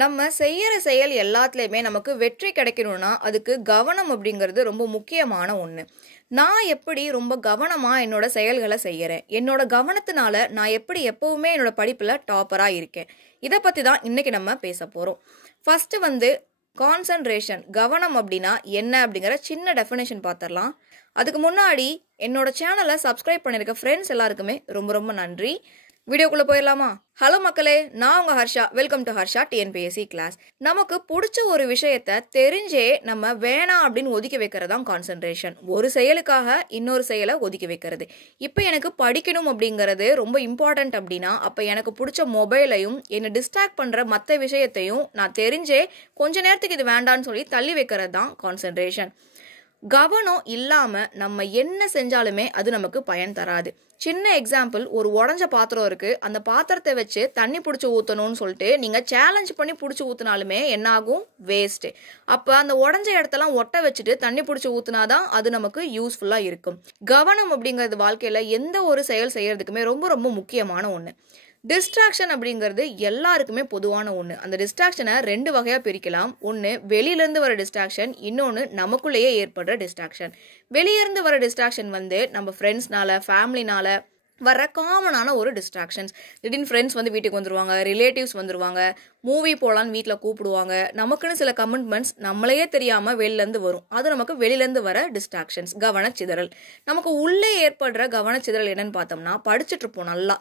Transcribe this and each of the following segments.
நம்ம செய்யற செயல் எல்லாத்துலயுமே நமக்கு வெற்றி கிடைக்கணும்னா அதுக்கு கவனம் அப்படிங்கிறது ரொம்ப முக்கியமான ஒண்ணு. நான் எப்படி ரொம்ப கவனமா என்னோட செயல்களை செய்யறேன், என்னோட கவனத்தினால நான் எப்படி எப்பவுமே என்னோட படிப்புல டாப்பரா இருக்கேன், இதை பத்தி தான் இன்னைக்கு நம்ம பேச போறோம். ஃபர்ஸ்ட் கான்சன்ட்ரேஷன், கவனம் அப்படின்னா என்ன அப்படிங்கிற சின்ன டெஃபினேஷன் பார்த்துடலாம். அதுக்கு முன்னாடி என்னோட சேனலை சப்ஸ்கிரைப் பண்ணிருக்க ஃப்ரெண்ட்ஸ் எல்லாருக்குமே ரொம்ப ரொம்ப நன்றி. வீடியோக்குள்ள போயிடலாமா? ஹலோ மக்களே, நான் உங்க Harsha. Welcome to Harsha TNPSC class. நமக்கு பிடிச்ச ஒரு விஷயத்த தெரிஞ்சே நம்ம வேணாம் அப்படின்னு ஒதுக்கி வைக்கிறதான் கான்சென்ட்ரேஷன். ஒரு செயலுக்காக இன்னொரு செயலை ஒதுக்கி வைக்கிறது. இப்போ எனக்கு படிக்கணும் அப்படிங்கிறது ரொம்ப இம்பார்ட்டன்ட் அப்படின்னா அப்போ எனக்கு பிடிச்ச மொபைலையும் என்னை டிஸ்ட்ராக்ட் பண்ணுற மற்ற விஷயத்தையும் நான் தெரிஞ்சே கொஞ்ச நேரத்துக்கு இது வேண்டான்னு சொல்லி தள்ளி வைக்கிறது தான் கான்சென்ட்ரேஷன். கவனம் இல்லாம நம்ம என்ன செஞ்சாலுமே அது நமக்கு பயன் தராது. சின்ன எக்ஸாம்பிள், ஒரு உடஞ்ச பாத்திரம் இருக்கு, அந்த பாத்திரத்தை வச்சு தண்ணி பிடிச்சி ஊற்றணும்னு சொல்லிட்டு நீங்க சேலஞ்ச் பண்ணி பிடிச்சி ஊற்றினாலுமே என்ன ஆகும்? வேஸ்ட். அப்ப அந்த உடஞ்ச இடத்தெல்லாம் ஒட்ட வச்சுட்டு தண்ணி பிடிச்சி ஊற்றினாதான் அது நமக்கு யூஸ்ஃபுல்லா இருக்கும். கவனம் அப்படிங்கிறது வாழ்க்கையில எந்த ஒரு செயல் செய்யறதுக்குமே ரொம்ப ரொம்ப முக்கியமான ஒண்ணு. டிஸ்ட்ராக்ஷன் அப்படிங்கிறது எல்லாருக்குமே பொதுவான ஒன்று. அந்த டிஸ்ட்ராக்ஷனை ரெண்டு வகையாக பிரிக்கலாம். ஒன்று வெளியிலேருந்து வர டிஸ்ட்ராக்ஷன், இன்னொன்று நமக்குள்ளேயே ஏற்படுற டிஸ்ட்ராக்ஷன். வெளியிருந்து வர டிஸ்ட்ராக்ஷன் நம்ம ஃப்ரெண்ட்ஸ்னால, ஃபேமிலினால வர காமனான ஒரு டிஸ்ட்ராக்ஷன்ஸ். திடீர்னு ஃப்ரெண்ட்ஸ் வீட்டுக்கு வந்துருவாங்க, ரிலேட்டிவ்ஸ் வந்துருவாங்க, மூவி போகலான்னு வீட்டில் கூப்பிடுவாங்க, நமக்குன்னு சில கமிட்மெண்ட்ஸ் நம்மளையே தெரியாமல் வெளிலேருந்து வரும். அது நமக்கு வெளியிலேருந்து வர டிஸ்ட்ராக்ஷன்ஸ். கவனச்சிதறல். நமக்கு உள்ளே ஏற்படுற கவனச்சிதறல் என்னன்னு பார்த்தோம்னா, படிச்சுட்டு இருப்போம், நல்லா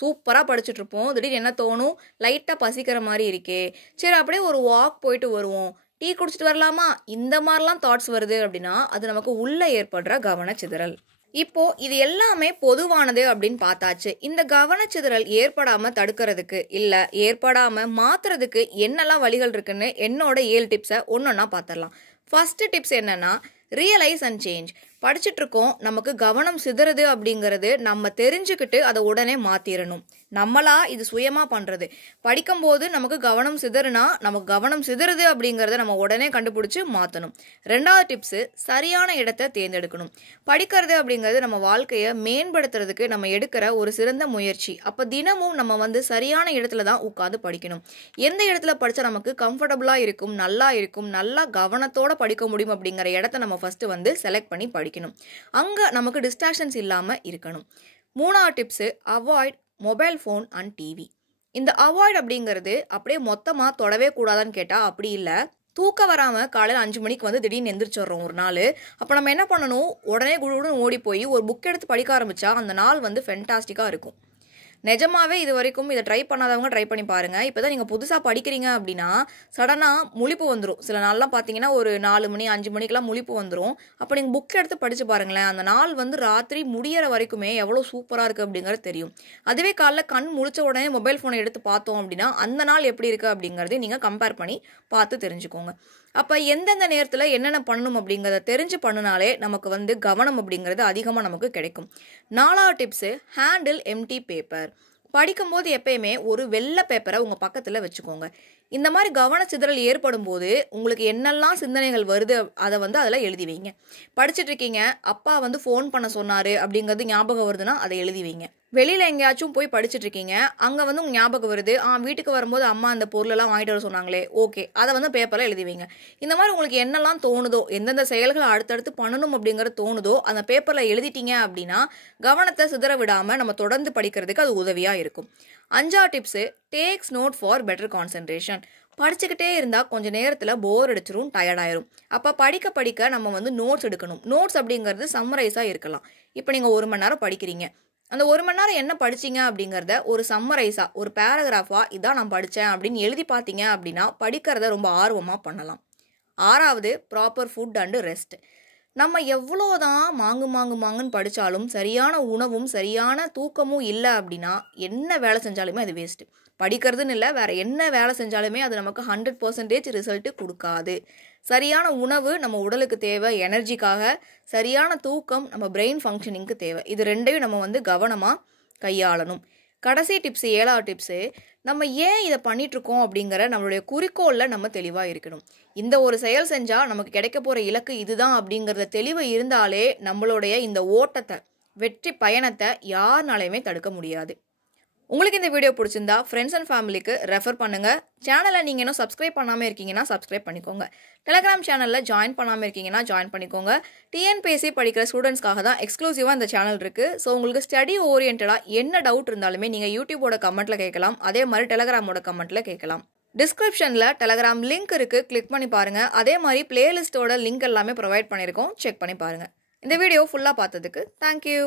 சூப்பராக படிச்சுட்டு இருப்போம், திடீர்னு என்ன தோணும்? லைட்டாக பசிக்கிற மாதிரி இருக்கே, சரி அப்படியே ஒரு வாக் போயிட்டு வருவோம், டீ குடிச்சிட்டு வரலாமா, இந்த மாதிரிலாம் தாட்ஸ் வருது அப்படின்னா அது நமக்கு உள்ளே ஏற்படுற கவனச்சிதறல். இப்போ இது எல்லாமே பொதுவானது அப்படின்னு பார்த்தாச்சு. இந்த கவனச்சிதறல் ஏற்படாம தடுக்கிறதுக்கு இல்ல ஏற்படாம மாத்துறதுக்கு என்னெல்லாம் வழிகள் இருக்குன்னு என்னோட 7 டிப்ஸை ஒன்னொன்னா பார்த்துடலாம். ஃபர்ஸ்ட் டிப்ஸ் என்னன்னா, ரியலைஸ் அண்ட் சேஞ்ச். படிச்சுட்டு இருக்கோம், நமக்கு கவனம் சிதறுது அப்படிங்கிறது நம்ம தெரிஞ்சுக்கிட்டு அதை உடனே மாத்திரணும். நம்மளா இது சுயமா பண்றது. படிக்கும்போது நமக்கு கவனம் சிதறுனா நமக்கு கவனம் சிதறுது அப்படிங்கிறத நம்ம உடனே கண்டுபிடிச்சு மாற்றணும். ரெண்டாவது டிப்ஸ், சரியான இடத்தை தேர்ந்தெடுக்கணும். படிக்கிறது அப்படிங்கிறது நம்ம வாழ்க்கையை மேம்படுத்துறதுக்கு நம்ம எடுக்கிற ஒரு சிறந்த முயற்சி. அப்போ தினமும் நம்ம சரியான இடத்துல தான் உட்காந்து படிக்கணும். எந்த இடத்துல படித்தா நமக்கு கம்ஃபர்டபுளாக இருக்கும், நல்லா கவனத்தோட படிக்க முடியும் அப்படிங்கிற இடத்த நம்ம ஃபர்ஸ்ட் செலக்ட் பண்ணி படிக்கணும். அங்கே நமக்கு டிஸ்ட்ராக்ஷன்ஸ் இல்லாமல் இருக்கணும். மூணாவது tips, avoid mobile phone and TV. இந்த அவாய்ட் அப்படிங்கிறது அப்படியே மொத்தமாக தொடவே கூடாதான்னு கேட்டால் அப்படி இல்லை. தூக்கம் வராமல் காலையில் 5 மணிக்கு திடீர்னு எந்திரிச்சிடுறோம் ஒரு நாள். அப்போ நம்ம என்ன பண்ணணும்? உடனே குடுகுடுன்னு ஓடி போய் ஒரு புக் எடுத்து படிக்க ஆரம்பித்தா அந்த நாள் ஃபென்டாஸ்டிக்காக இருக்கும். நிஜமாவே இது வரைக்கும் இதை ட்ரை பண்ணாதவங்க ட்ரை பண்ணி பாருங்கள். இப்போ தான் நீங்கள் புதுசாக படிக்கிறீங்க அப்படின்னா சடனாக முழிப்பு வந்துடும். சில நாள்லாம் பார்த்தீங்கன்னா ஒரு 4 மணி 5 மணிக்கெலாம் முழிப்பு வந்துடும். அப்போ நீங்கள் புக் எடுத்து படித்து பாருங்களேன், அந்த நாள் ராத்திரி முடிகிற வரைக்குமே எவ்வளோ சூப்பராக இருக்குது அப்படிங்கிறது தெரியும். அதுவே காலைல கண் முழிச்ச உடனே மொபைல் ஃபோனை எடுத்து பார்த்தோம் அப்படின்னா அந்த நாள் எப்படி இருக்குது அப்படிங்கிறதையும் நீங்கள் கம்பேர் பண்ணி பார்த்து தெரிஞ்சுக்கோங்க. அப்போ எந்தெந்த நேரத்தில் என்னென்ன பண்ணணும் அப்படிங்கிறத தெரிஞ்சு பண்ணினாலே நமக்கு கவனம் அப்படிங்கிறது அதிகமாக நமக்கு கிடைக்கும். 4வது டிப்ஸு, ஹேண்டில் எம்டி பேப்பர். படிக்கும்போது எப்பயுமே ஒரு வெள்ளை பேப்பரை உங்கள் பக்கத்தில் வச்சுக்கோங்க. இந்த மாதிரி கவனச்சிதறல் ஏற்படும் போது உங்களுக்கு என்னெல்லாம் சிந்தனைகள் வருது அதை அதில் எழுதி வைங்க. படிச்சுட்டு இருக்கீங்க, அப்பா ஃபோன் பண்ண சொன்னார் அப்படிங்கிறது ஞாபகம் வருதுன்னா அதை எழுதி வைங்க. வெளியில் எங்கேயாச்சும் போய் படிச்சுட்டு இருக்கீங்க, அங்கே உங்கள் ஞாபகம் வருது, வீட்டுக்கு வரும்போது அம்மா அந்த பொருளெல்லாம் வாங்கிட்டு வர சொன்னாங்களே, ஓகே, அதை பேப்பரில் எழுதி வைங்க. இந்த மாதிரி உங்களுக்கு என்னெல்லாம் தோணுதோ, எந்தெந்த செயல்களை அடுத்தடுத்து பண்ணணும் அப்படிங்கிறது தோணுதோ அந்த பேப்பரில் எழுதிட்டீங்க அப்படின்னா கவனத்தை சிதற விடாமல் நம்ம தொடர்ந்து படிக்கிறதுக்கு அது உதவியாக இருக்கும். 5வது tips, takes note for better concentration. படிச்சுக்கிட்டே இருந்தால் கொஞ்சம் நேரத்தில் போர் அடிச்சிரும், டயர்டாயிரும். அப்போ படிக்க படிக்க நம்ம நோட்ஸ் எடுக்கணும். நோட்ஸ் அப்படிங்கிறது சம்மரைஸாக இருக்கலாம். இப்போ நீங்கள் 1 மணி நேரம் படிக்கிறீங்க, அந்த 1 மணி நேரம் என்ன படிச்சிங்க அப்படிங்கிறத ஒரு சம்மரைஸாக, ஒரு பேராகிராஃபாக இதான் நான் படித்தேன் அப்படின்னு எழுதி பார்த்தீங்க அப்படின்னா படிக்கிறத ரொம்ப ஆர்வமாக பண்ணலாம். 6வது, ப்ராப்பர் ஃபுட் அண்டு ரெஸ்ட். நம்ம எவ்வளோதான் மாங்குன்னு படித்தாலும் சரியான உணவும் சரியான தூக்கமும் இல்லை அப்படின்னா என்ன வேலை செஞ்சாலுமே அது வேஸ்ட்டு. படிக்கிறதுன்னு இல்லை, வேறு என்ன வேலை செஞ்சாலுமே அது நமக்கு 100% ரிசல்ட்டு கொடுக்காது. சரியான உணவு நம்ம உடலுக்கு தேவை எனர்ஜிக்காக, சரியான தூக்கம் நம்ம பிரெயின் ஃபங்க்ஷனிங்க்கு தேவை. இது ரெண்டையும் நம்ம கவனமாக கையாளணும். கடைசி டிப்ஸு, 7வது டிப்ஸு, நம்ம ஏன் இதை பண்ணிகிட்ருக்கோம் அப்படிங்கிற நம்மளுடைய குறிக்கோளில் நம்ம தெளிவாக இருக்கணும். இந்த ஒரு செயல் செஞ்சால் நமக்கு கிடைக்க போகிற இலக்கு இதுதான் அப்படிங்கிறத தெளிவு இருந்தாலே நம்மளுடைய இந்த ஓட்டத்தை, வெற்றி பயணத்தை யாருனாலையுமே தடுக்க முடியாது. உங்களுக்கு இந்த வீடியோ பிடிச்சிருந்தா ஃப்ரெண்ட்ஸ் அண்ட் ஃபேமிலிக்கு ரெஃபர் பண்ணுங்க. சேனலை நீங்க இன்னும் சப்ஸ்கிரைப் பண்ணாம இருக்கீங்கன்னா சப்ஸ்கிரைப் பண்ணிக்கோங்க. டெலிகிராம் சேனல்ல ஜாயின் பண்ணாம இருக்கீங்கன்னா ஜாயின் பண்ணிக்கோங்க. டிஎன்பிஎஸ்சி படிக்கிற ஸ்டூடெண்ட்ஸ்க்காக தான் எக்ஸ்க்ளூசிவா இந்த சேனல் இருக்கு. ஸோ உங்களுக்கு ஸ்டடி ஓரியன்டா என்ன டவுட் இருந்தாலுமே நீங்க யூடியூபோட கமெண்ட்ல கேட்கலாம். அதே மாதிரி டெலிகிராமோட கமெண்ட்ல கேட்கலாம். டிஸ்கிரிப்ஷன்ல டெலிகிராம் லிங்க் இருக்கு, கிளிக் பண்ணி பாருங்க. அதே மாதிரி பிளேலிஸ்டோட லிங்க் எல்லாமே ப்ரொவைட் பண்ணியிருக்கோம், செக் பண்ணி பாருங்க. இந்த வீடியோ ஃபுல்லா பார்த்ததுக்கு தேங்க்யூ.